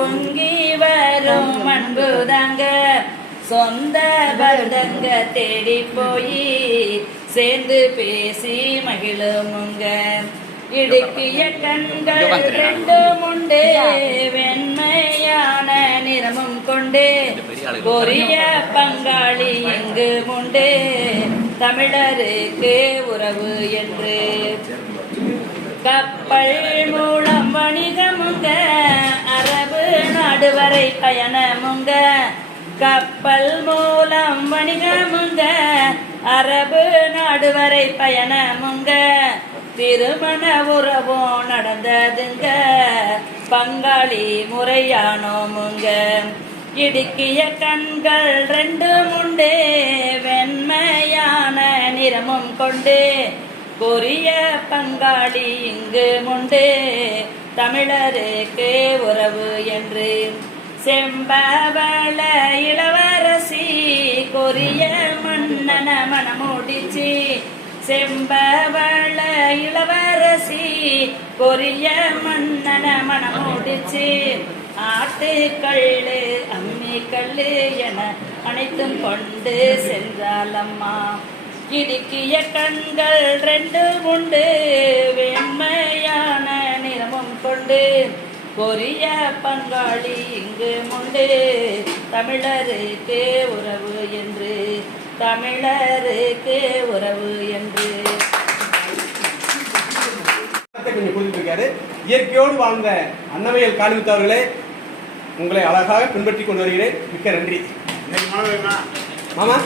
பொங்கி வரும் அன்பு தாங்க. சொந்த பந்தங்க தேடி போய் சேர்ந்து பேசி மகிழுமுங்க இடுக்கிய கண்கள் ரெண்டும் உண்டு. வெண்மையான நிறமும் கொண்டு. கொரிய பங்காளி இங்கு உண்டு. தமிழருக்கு உறவு என்று. கப்பல் நாடு வரை பயணமுங்க. கப்பல் மூலம் வணிகமுங்க. அரபு நாடு வரை பயணமுங்க. திருமண உறவும் நடந்ததுங்க. பங்காளி முறையானோமுங்க. இடுக்கிய கண்கள் ரெண்டும் உண்டு. வெண்மையான நிறமும் கொண்டு. கொரிய பங்காளி இங்கு உண்டு. தமிழருக்கு உறவு என்று செம்பவள இளவரசி கொரிய மன்னன மனமுடிச்சி செம்பவள இளவரசி கொரிய மன்னன மனமுடிச்சி ஆட்டுக்கல்லு அம்மி என அனைத்தும் கொண்டு சென்றாலம்மா. இடுக்கிய கண்கள் ரெண்டு உண்டு வெண்மையான கொண்டு கொரிய பங்காளி இங்கு உண்டு தமிழருக்கு உறவு என்று தமிழருக்கு உறவு என்று. இயற்கையோடு வாழ்ந்த அன்னமையல் காண்பித்தவர்களே உங்களை அழகாக பின்பற்றி கொண்டு வருகிறேன். மிக்க நன்றி? மாமா?